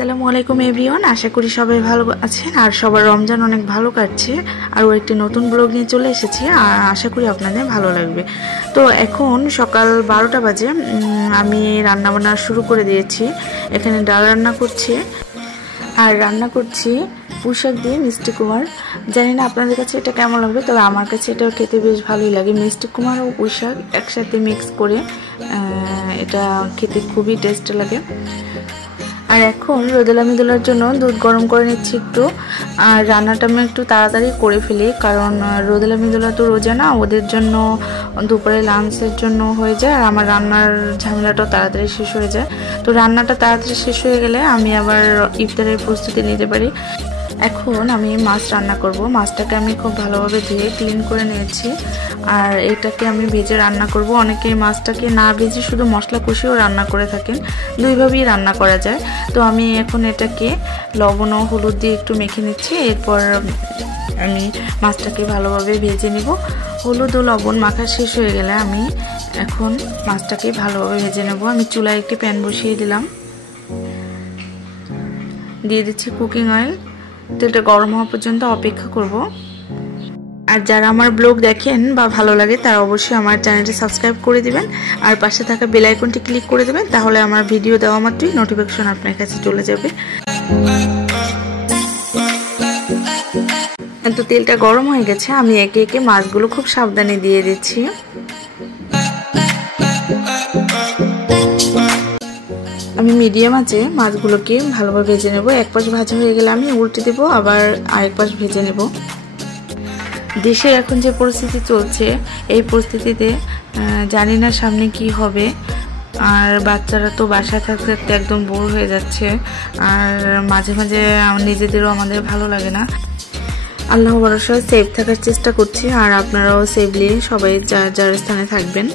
আসসালামু আলাইকুম এভরিওয়ান, আশা করি সবাই ভালো আছেন আর সবার রমজান অনেক ভালো কাটছে। আর একটি নতুন ব্লগ নিয়ে চলে এসেছি আর আশা করি আপনাদের ভালো লাগবে। তো এখন সকাল 12টা বাজে, আমি রান্নাবান্না শুরু করে দিয়েছি। এখানে ডাল রান্না করছি আর রান্না করছি পুঁইশাক দিয়ে মিষ্টি কুমার। জানি না আপনাদের কাছে এটা কেমন লাগবে, তবে আমার কাছে এটা খেতে বেশ ভালোই লাগে। মিষ্টি কুমার ও পুঁইশাক একসাথে মিক্স করে এটা খেতে খুবই টেস্ট লাগে। আর এখন রোদেলা মিদুলার জন্য দুধ গরম করে নিচ্ছি একটু। আর রান্নাটা আমি একটু তাড়াতাড়ি করে ফেলি, কারণ রোদেলা মিদুলা তো রোজা না, ওদের জন্য দুপুরে লাঞ্চের জন্য হয়ে যায় আর আমার রান্নার ঝামেলাটাও তাড়াতাড়ি শেষ হয়ে যায়। তো রান্নাটা তাড়াতাড়ি শেষ হয়ে গেলে আমি আবার ইফতারের প্রস্তুতি নিতে পারি। এখন আমি মাছ রান্না করব। মাছটাকে আমি খুব ভালোভাবে ধুয়ে ক্লিন করে নিয়েছি আর এটাকে আমি ভেজে রান্না করব। অনেকে মাছটাকে না ভেজে শুধু মশলা কষিয়েও রান্না করে থাকেন, দুইভাবেই রান্না করা যায়। তো আমি এখন এটাকে লবণ ও হলুদ দিয়ে একটু মেখে নিচ্ছি। এরপর আমি মাছটাকে ভালোভাবে ভেজে নিব। হলুদ ও লবণ মাখা শেষ হয়ে গেলে আমি এখন মাছটাকে ভালোভাবে ভেজে নেব। আমি চুলায় একটি প্যান বসিয়ে দিলাম, দিয়ে দিচ্ছি কুকিং অয়েল। তেলটা গরম হওয়া পর্যন্ত অপেক্ষা করব। আর যারা আমার ব্লগ দেখেন বা ভালো লাগে তারা অবশ্যই আমার চ্যানেলটি সাবস্ক্রাইব করে দিবেন আর পাশে থাকা বেল আইকনটি ক্লিক করে দেবেন, তাহলে আমার ভিডিও দেওয়া মাত্রই নোটিফিকেশন আপনার কাছে চলে যাবে। তো তেলটা গরম হয়ে গেছে, আমি একে একে মাছগুলো খুব সাবধানে দিয়ে দিচ্ছি। আমি মিডিয়াম আঁচে মাছগুলোকে ভালোভাবে ভেজে নেব। এক পাশ ভাজা হয়ে গেলে আমি উল্টে দেব, আবার আরেক পাশ ভেজে নেব। দেশের এখন যে পরিস্থিতি চলছে, এই পরিস্থিতিতে জানি না সামনে কি হবে। আর বাচ্চারা তো বাসায় থাকতে থাকতে একদম বোর হয়ে যাচ্ছে আর মাঝে মাঝে নিজেদেরও আমাদের ভালো লাগে না। আল্লাহ ভরসায় সেফ থাকার চেষ্টা করছি আর আপনারাও সেফলি সবাই যার যার স্থানে থাকবেন।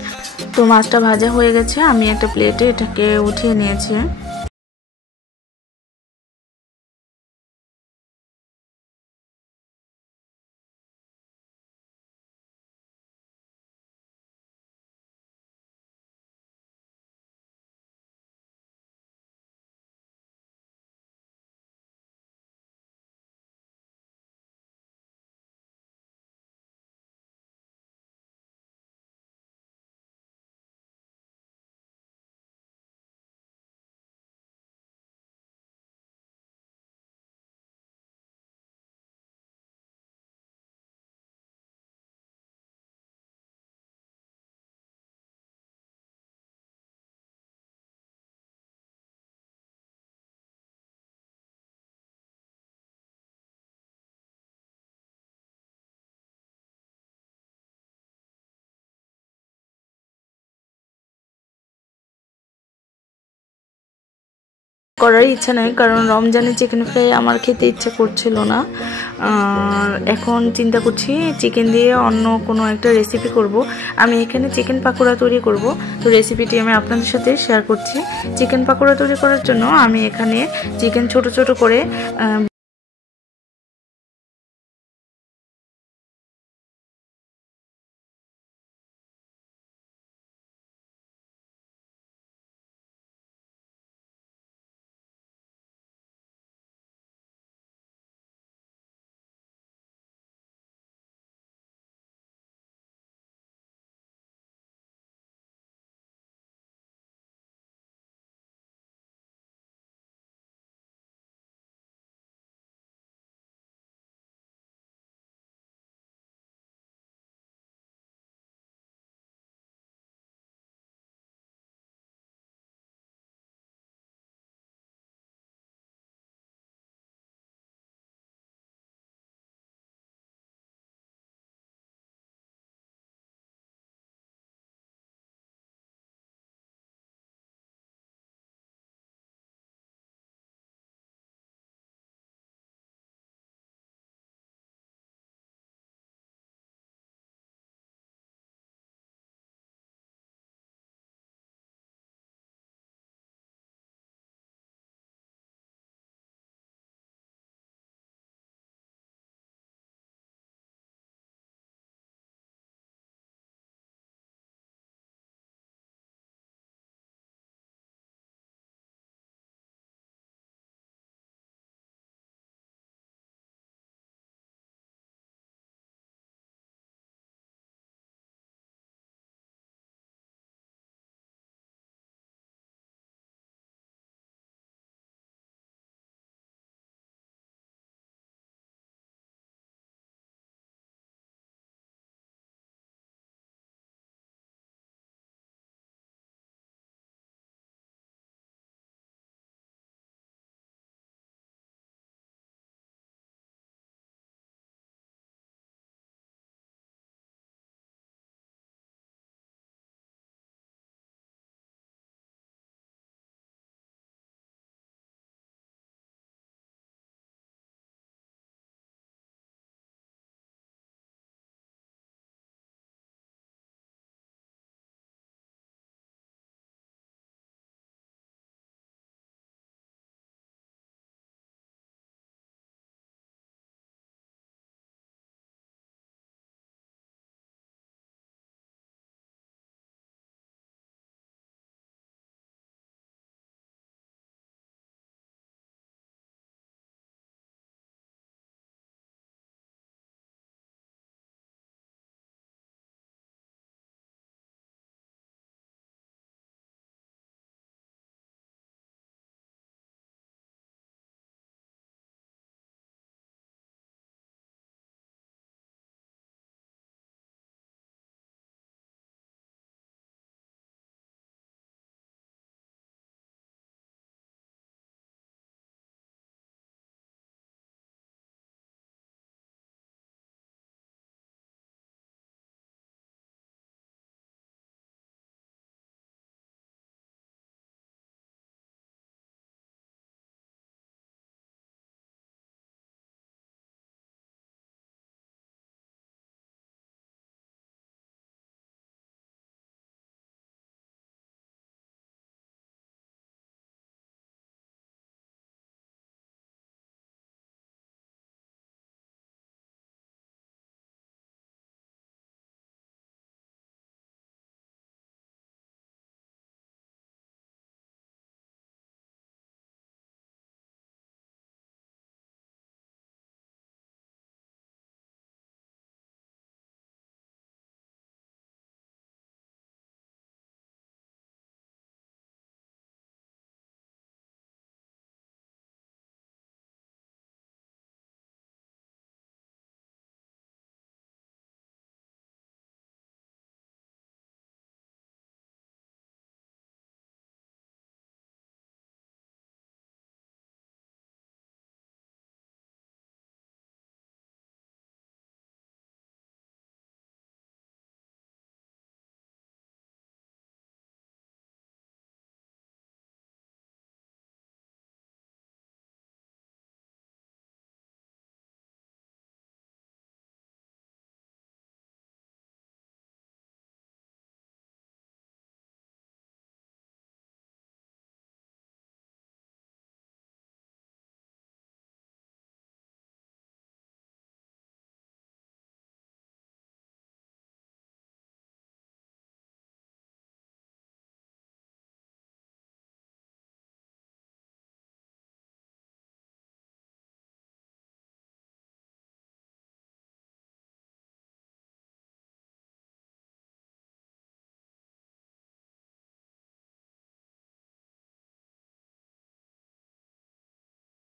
তো মাছটা ভাজা হয়ে গেছে, আমি একটা প্লেটে এটাকে উঠিয়ে নিয়েছি। করার ইচ্ছা নাই, কারণ রমজানে চিকেন ফ্রাই আমার খেতে ইচ্ছা করছিল না। এখন চিন্তা করছি চিকেন দিয়ে অন্য কোনো একটা রেসিপি করব। আমি এখানে চিকেন পাকোড়া তৈরি করব, তো রেসিপিটি আমি আপনাদের সাথে শেয়ার করছি। চিকেন পাকোড়া তৈরি করার জন্য আমি এখানে চিকেন ছোট ছোট করে